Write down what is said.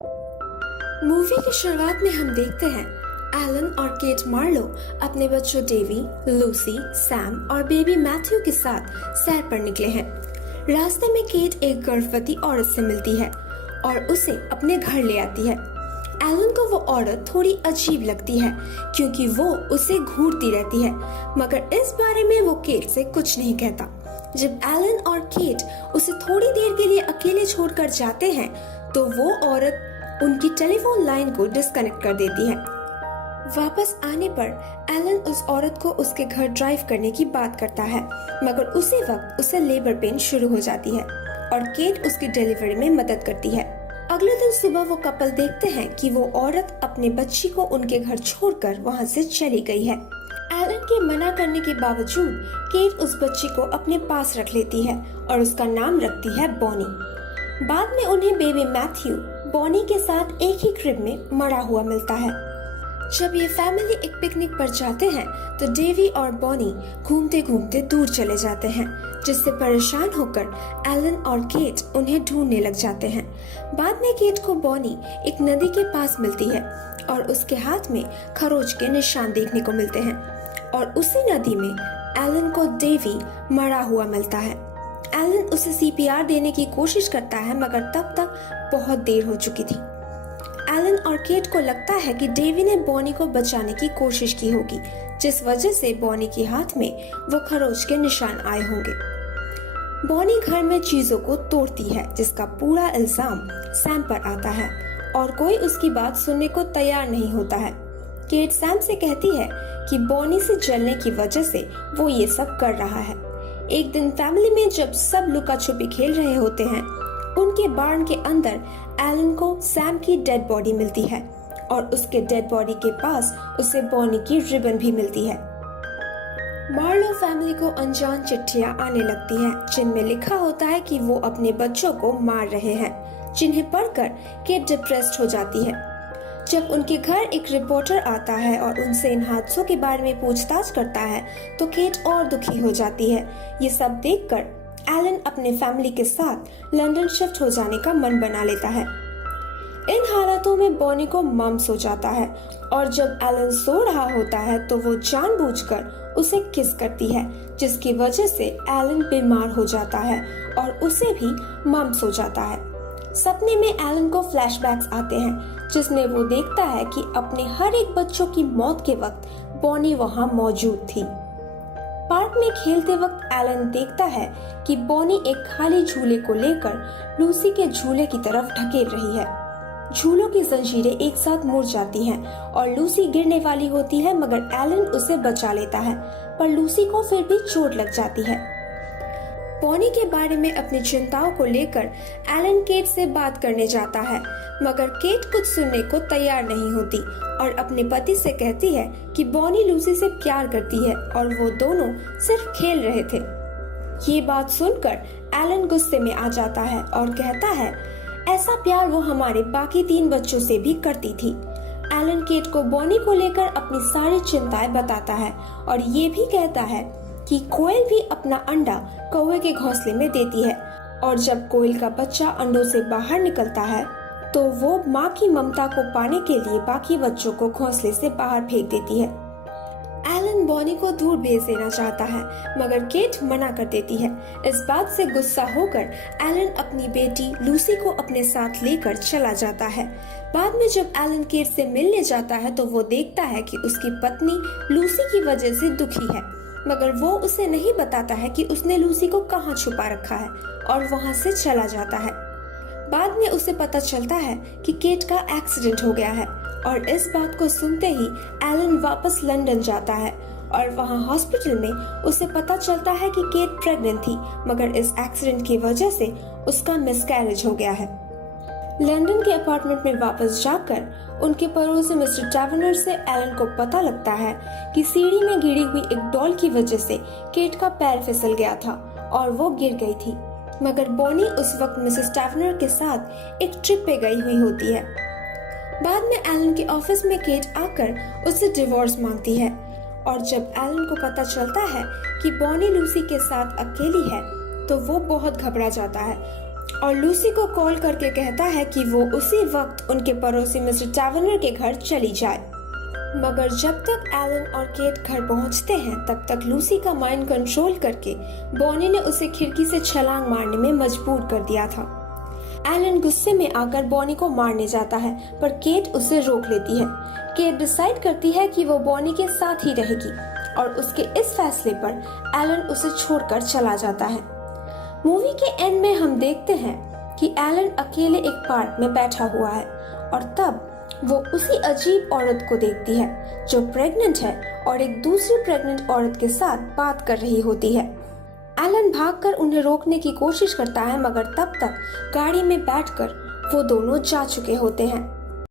Movie की शुरुआत में हम देखते हैं एलन और केट मार्लो अपने बच्चों डेवी, लूसी, सैम और बेबी मैथ्यू के साथ सैर पर निकले हैं। रास्ते में केट एक गर्भवती औरत से मिलती है और उसे अपने घर ले आती है। एलन को वो औरत थोड़ी अजीब लगती है क्योंकि वो उसे घूरती रहती है, मगर इस बारे में वो केट से कुछ नहीं कहता। जब एलन और केट उसे थोड़ी देर के लिए अकेले छोड़कर जाते हैं तो वो औरत उनकी टेलीफोन लाइन को डिस्कनेक्ट कर देती है। वापस आने पर एलन उस औरत को उसके घर ड्राइव करने की बात करता है, मगर उसी वक्त उसे लेबर पेन शुरू हो जाती है और केट उसकी डिलीवरी में मदद करती है। अगले दिन सुबह वो कपल देखते हैं कि वो औरत अपने बच्ची को उनके घर छोड़कर वहाँ से चली गई है। एलन के मना करने के बावजूद केट उस बच्ची को अपने पास रख लेती है और उसका नाम रखती है बॉनी। बाद में उन्हें बेबी मैथ्यू बॉनी के साथ एक ही क्रिब में मरा हुआ मिलता है। जब ये फैमिली एक पिकनिक पर जाते हैं तो डेवी और बॉनी घूमते घूमते दूर चले जाते हैं, जिससे परेशान होकर एलन और केट उन्हें ढूंढने लग जाते हैं। बाद में केट को बॉनी एक नदी के पास मिलती है और उसके हाथ में खरोच के निशान देखने को मिलते हैं और उसी नदी में एलन को डेवी मरा हुआ मिलता है। एलन उसे सीपीआर देने की कोशिश करता है, मगर तब तक बहुत देर हो चुकी थी। एलन और केट को लगता है कि डेवी ने बॉनी को बचाने की कोशिश की होगी, जिस वजह से बॉनी के हाथ में वो खरोच के निशान आए होंगे। बॉनी घर में चीजों को तोड़ती है, जिसका पूरा इल्जाम सैम पर आता है और कोई उसकी बात सुनने को तैयार नहीं होता है। केट सैम से कहती है कि बॉनी से जलने की वजह से वो ये सब कर रहा है। एक दिन फैमिली में जब सब लुका छुपी खेल रहे होते हैं, उनके बार्न के अंदर एलन को सैम की डेड बॉडी मिलती है और उसके डेड बॉडी के पास उसे बॉनी की रिबन भी मिलती है। मार्लो फैमिली को अनजान चिट्ठियां आने लगती हैं, जिनमें लिखा होता है कि वो अपने बच्चों को मार रहे हैं, जिन्हें पढ़कर केट डिप्रेस्ड हो जाती है। जब उनके घर एक रिपोर्टर आता है और उनसे इन हादसों के बारे में पूछताछ करता है तो केट और दुखी हो जाती है। ये सब देखकर एलन अपने फैमिली के साथ लंदन शिफ्ट हो जाने का मन बना लेता है। इन हालातों में बॉनी को मम्स हो जाता है और जब एलन सो रहा होता है तो वो जानबूझकर उसे किस करती है, जिसकी वजह से एलन बीमार हो जाता है और उसे भी मम्स हो जाता है। सपने में एलन को फ्लैशबैक्स आते हैं, जिसमें वो देखता है कि अपने हर एक बच्चों की मौत के वक्त बॉनी वहाँ मौजूद थी। पार्क में खेलते वक्त एलन देखता है कि बॉनी एक खाली झूले को लेकर लूसी के झूले की तरफ ढकेल रही है। झूलों की जंजीरें एक साथ मुड़ जाती हैं और लूसी गिरने वाली होती है, मगर एलन उसे बचा लेता है, पर लूसी को फिर भी चोट लग जाती है। बॉनी के बारे में अपनी चिंताओं को लेकर एलन केट से बात करने जाता है, मगर केट कुछ सुनने को तैयार नहीं होती और अपने पति से कहती है कि बॉनी लूसी से प्यार करती है और वो दोनों सिर्फ खेल रहे थे। ये बात सुनकर एलन गुस्से में आ जाता है और कहता है ऐसा प्यार वो हमारे बाकी 3 बच्चों से भी करती थी। एलन केट को बॉनी को लेकर अपनी सारी चिंताएं बताता है और ये भी कहता है कि कोयल भी अपना अंडा कौवे के घोंसले में देती है और जब कोयल का बच्चा अंडों से बाहर निकलता है तो वो माँ की ममता को पाने के लिए बाकी बच्चों को घोंसले से बाहर फेंक देती है। एलन बॉनी को दूर भेज देना चाहता है, मगर केट मना कर देती है। इस बात से गुस्सा होकर एलन अपनी बेटी लूसी को अपने साथ लेकर चला जाता है। बाद में जब एलन केट से मिलने जाता है तो वो देखता है कि उसकी पत्नी लूसी की वजह से दुखी है, मगर वो उसे नहीं बताता है कि उसने लूसी को कहाँ छुपा रखा है और वहाँ से चला जाता है। बाद में उसे पता चलता है कि केट का एक्सीडेंट हो गया है और इस बात को सुनते ही एलन वापस लंदन जाता है और वहाँ हॉस्पिटल में उसे पता चलता है कि केट प्रेग्नेंट थी, मगर इस एक्सीडेंट की वजह से उसका मिसकैरेज हो गया है। लंदन के अपार्टमेंट में वापस जाकर उनके पड़ोसी मिस्टर टैवर्नर से एलन को पता लगता है कि सीढ़ी में गिरी हुई एक डॉल की वजह से केट का पैर फिसल गया था और वो गिर गई थी, मगर बॉनी उस वक्त मिसेस टैवर्नर के साथ एक ट्रिप पे गई हुई होती है। बाद में एलन के ऑफिस में केट आकर उससे डिवोर्स मांगती है और जब एलन को पता चलता है कि बॉनी लूसी के साथ अकेली है तो वो बहुत घबरा जाता है और लूसी को कॉल करके कहता है कि वो उसी वक्त उनके पड़ोसी मिस्टर टैवर्नर के घर चली जाए। मगर जब तक एलन और केट घर पहुंचते हैं तब तक लूसी का माइंड कंट्रोल करके बॉनी ने उसे खिड़की से छलांग मारने में मजबूर कर दिया था। एलन गुस्से में आकर बॉनी को मारने जाता है पर केट उसे रोक लेती है। केट डिसाइड करती है कि वो बॉनी के साथ ही रहेगी और उसके इस फैसले पर एलन उसे छोड़कर चला जाता है। मूवी के एंड में हम देखते हैं कि एलन अकेले एक पार्क में बैठा हुआ है और तब वो उसी अजीब औरत को देखती है जो प्रेग्नेंट है और एक दूसरी प्रेग्नेंट औरत के साथ बात कर रही होती है। एलन भागकर उन्हें रोकने की कोशिश करता है मगर तब तक गाड़ी में बैठकर वो दोनों जा चुके होते हैं।